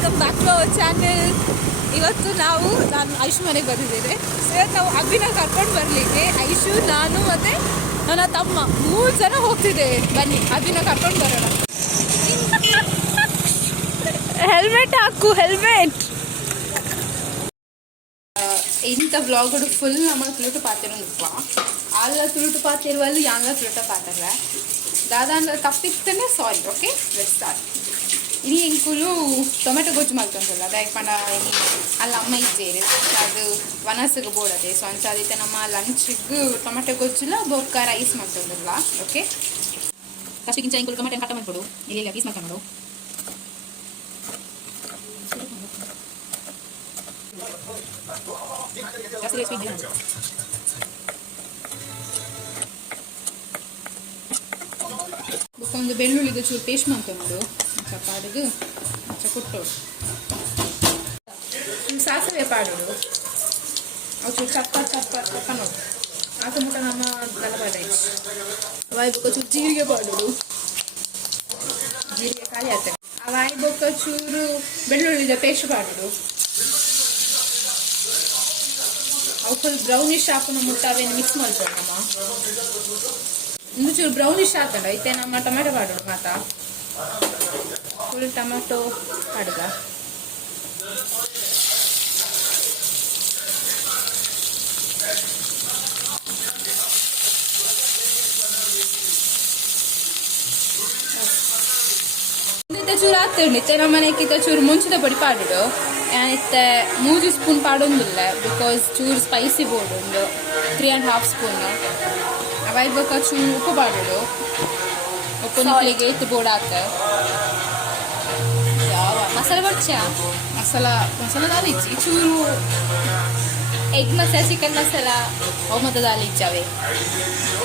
Welcome back to our channel. ಇವತ್ತು ನಾನು ಐಶು ಮನೆಗೆ ಬಂದಿದ್ದೇನೆ. ಸೊ ಇವತ್ತು ನಾವು ಅಭಿನ ಕರ್ಕೊಂಡು ಬರಲಿಕ್ಕೆ ಐಶು, ನಾನು ಮತ್ತು ನನ್ನ ತಮ್ಮ 3 ಜನ ಹೋಗ್ತಿದ್ದೇವೆ. ಬನ್ನಿ ಅಭಿನ ಕರ್ಕೊಂಡು ಬರೋಣ. ಹೆಲ್ಮೆಟ್ ಹಾಕು, ಹೆಲ್ಮೆಟ್. ಇಂಥ ವ್ಲಾಗಡು ಫುಲ್ ನಮ್ಮ ತುಳುಟು ಪಾತಿರೋದು. ಆಲ್ಲ ತುಳುಟು ಪಾತಿರುವಲ್ಲಿ ಯಾಂಗ ತುಳುಟ ಪಾತಿರ ದಾದಾಂದ್ರ ತಪ್ಪಿತ್ತೇ ಸಾರಿ. Okay, let's start. ಇನಿ ಎಂಕುಲು ಟೊಮೆಟೊ ಗೊಜ್ಜು ಮಾಡ್ಕೊಂತಲ್ಲ ಅದಕ್ಕೆ ಪಂಡ ಅಲ್ಲ ಅಮ್ಮ ಇದ್ದೇವೆ ಅದು ವನಸಗೆ ಬೋಡದೆ. ಸೊ ಅಂಚಾದಿತ್ತೆ ನಮ್ಮ ಲಂಚ್ಗೆ ಟೊಮೆಟೊ ಗೊಜ್ಜುಲ ಬೊಕ್ಕ ರೈಸ್ ಮಾಡ್ಕೊಂಡಲ್ಲ. ಓಕೆ, ಫಸ್ಟ್ ಕಿಂಚ ಎಂಕುಲು ಟೊಮೆಟೊ ಕಟ್ ಮಾಡ್ಕೊಡು, ಇಲ್ಲಿ ಪೀಸ್ ಮಾಡ್ಕೊಂಡು ಒಂದು ಬೆಳ್ಳುಳ್ಳಿದು ಚೂರು ಪೇಸ್ಟ್ ಮಾಡ್ಕೊಂಡು ಪಾಡುದು ಕೊಟ್ಟೋಡು, ಸಾಸಿವೆ ಪಾಡೋಡು, ಅವು ಚೂರು ಚಪ್ಪ ನೋಡು ಆತ ಮುಟ್ಟ ನಮ್ಮ ಗಲಬಾದ ಅವಾಯಿ ಬೊಕ್ಕ ಚೂರು ಜೀರಿಗೆ ಪಾಡೋಡು, ಜೀರಿಗೆ ಖಾಲಿ ಆಗ್ತದೆ. ಅವಾಯಿ ಬೊಕ್ಕ ಚೂರು ಬೆಳ್ಳುಳ್ಳಿದ ಪೇಸ್ಟ್ ಪಾಡೋಡು, ಅವು ಫುಲ್ ಬ್ರೌನಿಶ್ ಹಾಕು ಮುಟ್ಟ ಅವೇನು ಮಿಕ್ಸ್ ಮಾಡ್ತಾರೆ ನಮ್ಮ ಒಂದು ಚೂರು ಬ್ರೌನಿಶ್ ಹಾಕಲ್ಲ ಐತೆ ನಮ್ಮ ಟೊಮೆಟೊ ಪಾಡೋಡು ಮಾತಾ ಫುಲ್ ಟೊಮೆಟೊ ಕಡ್ಗ ಚೂರು ಆಗ್ತಿರ್ಲಿತ್ತೆ ನಮ್ಮ ಮನೆಗಿಂತ ಚೂರು ಮುಂಚಿತ ಪೊಡಿ ಪಾಡೋಡು. ಇತ್ತೆ 3 ಸ್ಪೂನ್ ಪಾಡೊಂದಿಲ್ಲ ಬಿಕಾಸ್ ಚೂರು ಸ್ಪೈಸಿ ಬೋರ್ಡು ಒಂದು 3.5 ಸ್ಪೂನ್. ಅವಾಯ್ಬೇಕು ಚೂರು ಉಪ್ಪು ಪಾಡೋಡು, ಉಪ್ಪು ನಿಕ್ಲಿಗೆ ಇತ್ತು ಬೋರ್ಡ್ ಹಾಕ ಮಸಾಲ ಬರ್ಚ ಮಸಾಲ ದಾಲಿಚ್ಚಿ ಚೂರು ಎಗ್ ಮಸಾಲ ಚಿಕನ್ ಮಸಾಲ ಅವು ಮತ್ತೆ ದಾಲಿಚ್ಚಾವೆ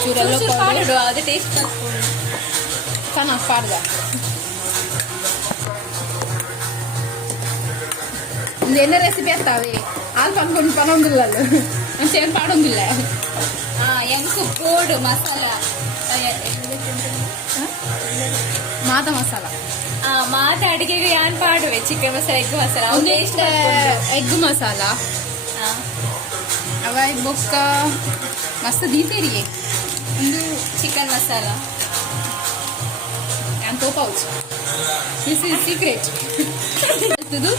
ಚೂರೆಲ್ಲ ಪಾಡೋಡು. ಅದೇ ಟೇಸ್ಟ್ ಚೆನ್ನಾಗಿ ಪಾಡ್ದ. ಏನೇ ರೆಸಿಪಿ ಆಗ್ತಾವೆ ಅಲ್ಲಿ ಅನ್ಕೊಂಡು ಪನೊಂದಿಲ್ಲ ಅಂತ ಏನು ಪಾಡೊಂದಿಲ್ಲ. ಎಂಕು ಬೋರ್ಡ್ ಮಸಾಲ ಮಾದ ಮಸಾಲ ಮಾದ ಅಡಿಗೆಗೆ ಯಾನ್ ಪಾಡುವೆ chicken masala egg masala egg masala ಅವ ಬೊಕ್ಕ ಮಸ್ತ್ ದೀತೇರಿಗೆ ಒಂದು chicken masala and 2 pouch. This is secret. ಇದು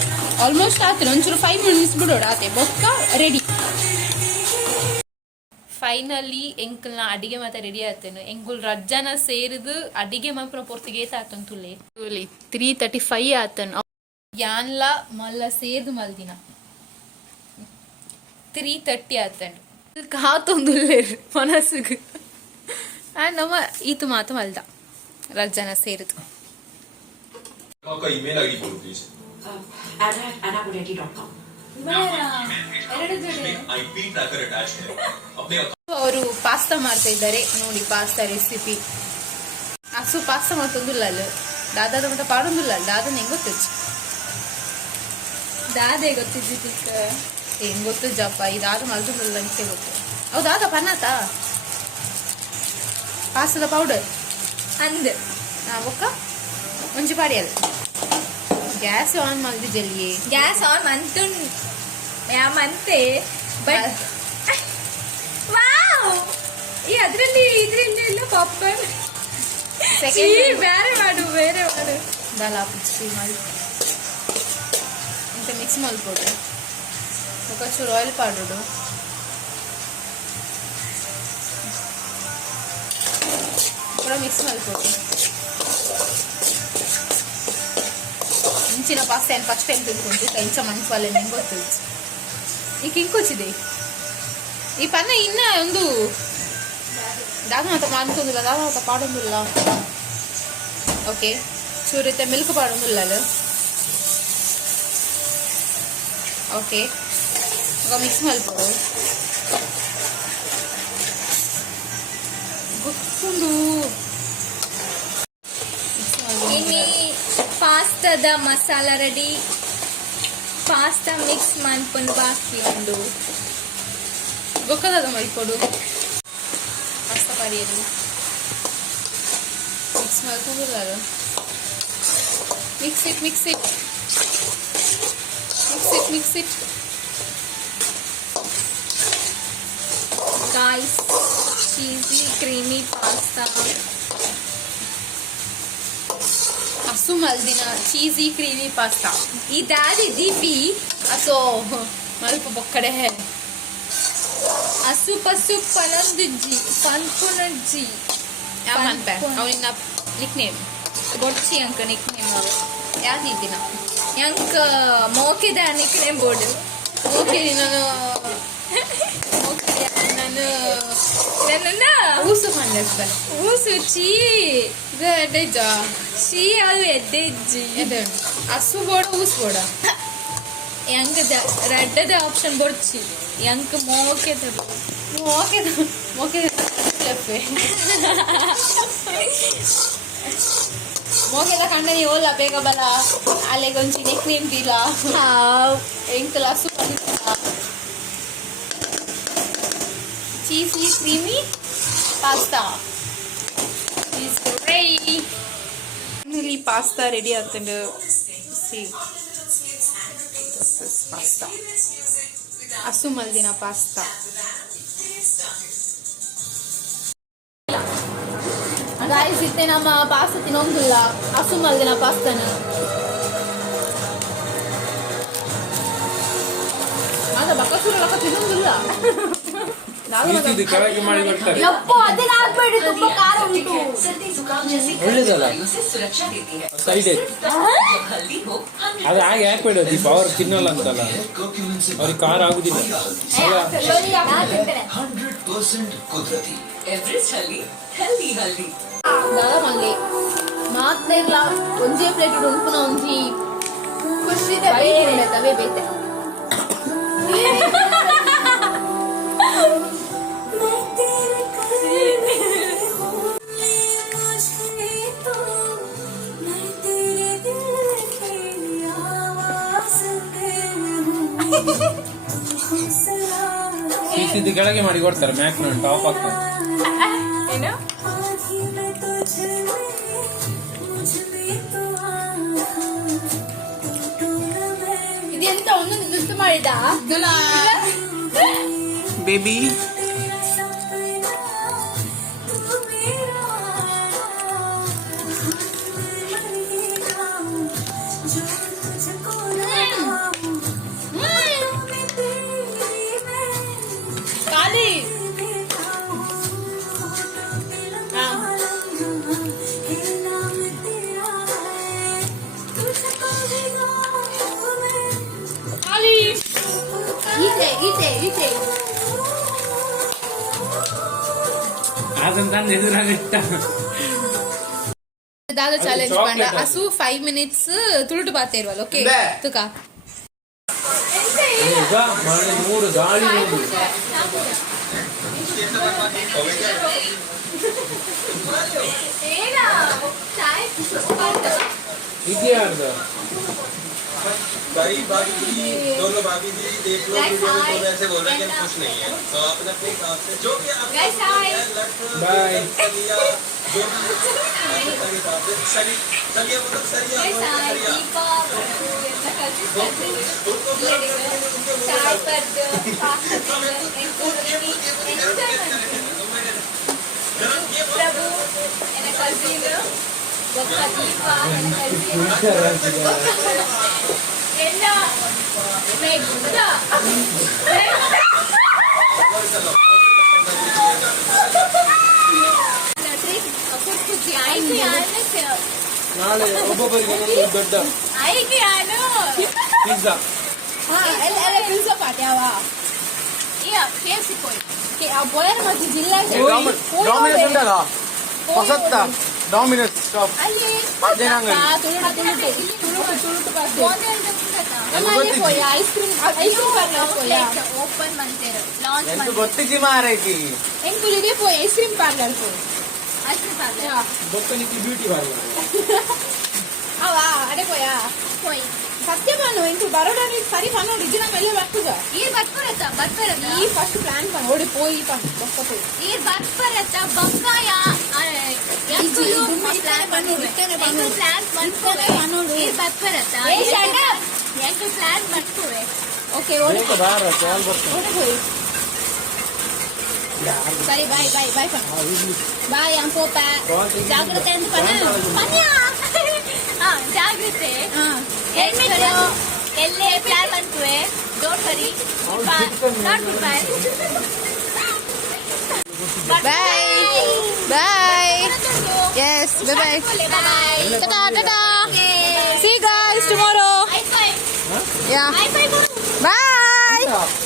ಆಲ್ಮೋಸ್ಟ್ ಆಯ್ತು ಒಂಚೂರು 5 minutes ಬಿಡೋಡು ಆತೆ ಬೊಕ್ಕ ರೆಡಿ. ಫೈನಲಿ ಎಂಕಲ್ನ ಅಡಿಗೆ ಮಾತ್ರ ರೆಡಿ ಆತೇನು. ಎಂಕುಲ್ ರಜ್ಜನ ಸೇರಿದು ಅಡಿಗೆ ಮಾತ್ರ ಪೊರ್ತಿಗೆ ಆತನ್ ತುಲೆ 3:35 ಆತನು. ಯಾನ್ಲ ಮಲ್ಲ ಸೇರ್ದು ಮಲ್ದಿನ 3:30 ಆತನು. ಕಾತೊಂದುಲ್ಲೇರು ಮನಸ್ಸಿಗೆ ಆ್ಯಂಡ್ ನಮ್ಮ ಈತು ಮಾತು ಮಲ್ದ ರಜ್ಜನ ಸೇರಿದು. ಅವರು ಪಾಸ್ತಾ ಮಾಡ್ತಾ ಇದ್ದಾರೆ ನೋಡಿ, ಪಾಸ್ತಾ ರೆಸಿಪಿ. ಅಸು ಪಾಸ್ತಾ ಮಾಡ್ತೊಂದಿಲ್ಲ ದಾದಾದ ಮಟ್ಟ ಪಾಡೊಂದಿಲ್ಲ. ದಾದನ ಹೆಂಗ್ ಗೊತ್ತಿಚ್ಚು ದಾದೆ ಗೊತ್ತಿದ್ದಿಕ್ಕ ಹೆಂಗ್ ಗೊತ್ತು ಜಪ್ಪ ಈ ದಾದ ಮಲ್ತೊಂದಿಲ್ಲ ಅಂಚೆ ಗೊತ್ತು. ಅವು ದಾದ ಪನ್ನಾತ ಪಾಸ್ತಾದ ಪೌಡರ್ ಅಂದ್ ಒಕ್ಕ ಮುಂಚೆ ಪಾಡಿಯಲ್ಲ. ಗ್ಯಾಸ್ ಆನ್ ಮಾಡಿದ್ದು ಜಲ್ದಿ ಗ್ಯಾಸ್ ಆನ್ ಮಂತು ಮಂತೆ ಬಟ್ ಈ ಅದರಲ್ಲಿ ಇದರಿಂದ ಇಲ್ಲ ಪಾಪ್ಕಾರ್ನ್ ಬೇರೆ ಮಾಡು ದಾಲ್ ಹಾಕಿ ಮಾಡಿ ಇಂತ ಮಿಕ್ಸ್ ಮಾಡ್ಕೊಡು. ఒక ಚೂರು ಆಯಿಲ್ ಪಾಡೋಡು, ಕೂಡ ಮಿಕ್ಸ್ ಮಾಡ್ಕೊಡು. ಇಂಚಿನ ಪಾಸ್ತಾ ಏನು ಫಸ್ಟ್ ಟೈಮ್ ತಿಳ್ಕೊಂಡು ಇಂಚ ಮನ್ಸಲ್ಲಿ ಹೆಂಗೆ ಗೊತ್ತಿಲ್ಲ ಈಗ ಹಿಂಗೆ ಈ ಪನ್ನ ಇನ್ನ ಒಂದು ದಾದ ಮಾತ್ರ ಮಾಡ್ಕೊಂದಿಲ್ಲ, ದಾದ ಮಾತ್ರ ಪಾಡೊಂದಿಲ್ಲ. ಓಕೆ, ಚೂರಿತ್ತೆ ಮಿಲ್ಕ್ ಪಾಡೊಂದಿಲ್ಲ ಅದು. ಓಕೆ, ಈಗ ಮಿಕ್ಸ್ ಮಾಡ್ಬೋದು ಗೊತ್ತುಂಡು. ಇನ್ನು ಪಾಸ್ತಾದ ಮಸಾಲ ರೆಡಿ. ಪಾಸ್ತಾ ಮಿಕ್ಸ್ ಮಾಡ್ಕೊಂಡು ಬಾಕಿ ಒಂದು ಗೊಕ್ಕದ ಮಾಡಿಕೊಡು. ಪಾಸ್ತಾ ಪಡಿಯಲ್ಲಿ ಮಿಕ್ಸ್ ಮಾಡ್ಕೊಂಡಿಲ್ಲ, mix it mix it. Guys, cheesy creamy pasta. Asu maldina cheesy creamy pasta. ಈ ದಾದಿ ದೀಪಿ ಅಸೋ ಮಲ್ಪ ಬೊಕ್ಕಡೆ ಹೇ. ಅಸು ಪಸು ಪನಂದುಜ್ಜಿ ಪನ್ಪುನಜ್ಜಿ. ಯಾಮನ್ಪೆ ಅವನಿನ ನಿಕ್ನೇಮ್ ಬೊಡ್ಚಿ ಅಂಕ ನಿಕ್ನೇಮ್ ಅವ. ಯಾದಿ ದಿನ ಯಂಕ ಮೋಕೆದ ನಿಕ್ನೇಮ್ ಬೋರ್ಡ್. ಓಕೆ ನಾನು ನನ್ನ ಊಸು ಮಂಡಸ್ಬೆ ಊಸು ಚೀ ಇದು ಎಡ್ಡೆಜ್ಜ ಚೀ ಅದು ಎಡ್ಡೆಜ್ಜಿ. ಎಡ್ಡೆ ಅಸು ಬೋಡ ಊಸು ಬೋಡ ಯಂಕ ರೆಡ್ಡದ ಆಪ್ಷನ್ ಬೊಡ್ಚಿ ಯಂಕ ಮೋಕೆದ ಮೋಕೆ ಮೋಕೆ ಲೆಫ್ಫೆ ಮೋಕೆದ ಕಂಡ ನೀವು ಓಲ್ಲ ಬೇಗ ಬಲ ಅಲ್ಲಿಗೆ ಒಂಚಿ ನೆಕ್ ನಿಂತಿಲ್ಲ ಎಂಕಲ್ ಅಸು cheesy creamy pasta is ready. Finally pasta ready ಆತಂಡು. See, this is pasta. ಅಸು ಮಲ್ದಿನ ಪಾಸ್ತಾ. ಗೈಸ್ ಇತ್ತೆ ನಮ್ಮ ಪಾಸ್ತಾ ತಿನ್ನೋಂಗಿಲ್ಲ ಅಸು ಮಲ್ದಿನ ಪಾಸ್ತಾನ. ಆಗ ಬಕಸೂರಲಕ ತಿನ್ನೋಂಗಿಲ್ಲ. ಕೆಳಗೆ ಮಾಡಿ ಬರ್ತಾರೆ. ತುಂಬಾ ಖಾರ ಉಂಟು. ಒಳ್ಳೇದಲ್ಲ ಸೈಡ್ ಅದು ಹಾಗೆ ಹಾಕ್ಬೇಡ ದೀಪ ಅವ್ರು ತಿನ್ನಲ್ಲ ಅಂತಲ್ಲ ಅವ್ರಿಗೆ ಖಾರ ಆಗುದಿಲ್ಲ. ಮಂಗೆ ಮಾತ್ರ ಇಲ್ಲ ಒಂದೇ ಪ್ಲೇಟ್ ಉಂಪುನ ಒಂಜಿ ಖುಷಿ ತವೇ ಬೇತೆ ಸಿದ್ದು ಕೆಳಗೆ ಮಾಡಿ ಕೊಡ್ತಾರೆ ಮ್ಯಾಕ್ ಟಾಪ್ ಆಗ್ತದೆ. ಇದೆಂತ ಒಂದೊಂದು ದುಡ್ಡು ಮಾಡಿದ ಬೇಬಿ ಖಾಲಿ ಈಟೆ ಅದನ್ನ ತಂದು ಎದುರಾಗಿಟ್ಟ ದಾದ ಚಾಲೆಂಜ್ ಪಂಡ ಅಸು 5 minutes ತುಳುಟು ಪಾತೆ ಇರುವಲ್ಲ ಓಕೆ ತುಕ ಈಗ ಮಳೆ 3 ಗಾಳಿ ನೋಡಿ ಇದ್ಯಾರ್ದ भाई भाभी जी दोनों भाभी जी एक लोग वीडियो में दोनों ऐसे बोल रहे हैं कि हम खुश नहीं है तो आपने अपने हिसाब से जो कि आपने बाय सरिया जो भी अपने हिसाब से सरिया मतलब सरिया ನಾಳೆ ಒಬ್ಬೊಬ್ಬರಿಗೆ ಒಂದೊಂದು ದೊಡ್ಡ ಪಿಜ್ಜಾ ಪಿಜ್ಜಾ ಪಾಟ್ಯಾವ ಬೋಯರ್ ಮತ್ತೆ ಜಿಲ್ಲಾ ಡಾಮಿನಸ್ ಉಂಟಲ್ಲ ಹೊಸತ್ತ ಡಾಮಿನಸ್ ಸ್ಟಾಪ್ ಐಸ್ ಕ್ರೀಮ್ ಗೊತ್ತಿದ್ದಿ ಮಾರೈತಿ ಎಂಕುಲಿಗೆ ಪೋಯ್ ಐಸ್ ಕ್ರೀಮ್ ಪಾರ್ಲರ್ ಬೊಕ್ಕನಿಗೆ ಬ್ಯೂಟಿ ಪಾರ್ಲರ್ ಅವಾ ಅಡೆ ಪೋಯ್ ಸತ್ಯ ಮಾನು ಇಂಟು ಬರೋಡಾಗಿ ಸರಿ ಪನ್ನ ರಿಜಿನ ಮೇಲೆ ಬರ್ತದ ಈ ಬರ್ಪರತ್ತ ಈ ಫಸ್ಟ್ ಪ್ಲಾನ್ ಪನ್ನ ಓಡಿ ಪೋಯಿ ಬಕ್ಕ ಪೋಯಿ ಈ ಬರ್ಪರತ್ತ ಬಕ್ಕಾಯ ಎಂಕುಲು ಪ್ಲಾನ್ ಮಾಡ್ಕೊವೆ ಎಂಕುಲು ಪ್ಲಾನ್ ಮಾಡ್ಕೊವೆ ಈ ಬರ್ಪರತ್ತ ಎಂಕುಲು ಪ್ಲಾನ್ ಮಾಡ್ಕೊವೆ ಓಕೆ ಬಾರ ಕಾಲ್ ಬರ್ತದೆ ಸರಿ ಬಾಯ್ ಬಾಯ್ ಬಾಯ್ ಬಾಯ್ ಅಂಕೋಪ ಜಾಗ್ರತೆ ಅಂತ ಪನ್ಯ ಜಾಗ್ರತೆ ಎಲ್ಲೇ ಪ್ಲಾನ್ ಮಾಡ್ಕೊವೆ don't worry not good bye bye bye yes bye bye tata tata see you guys tomorrow high five yeah high five bye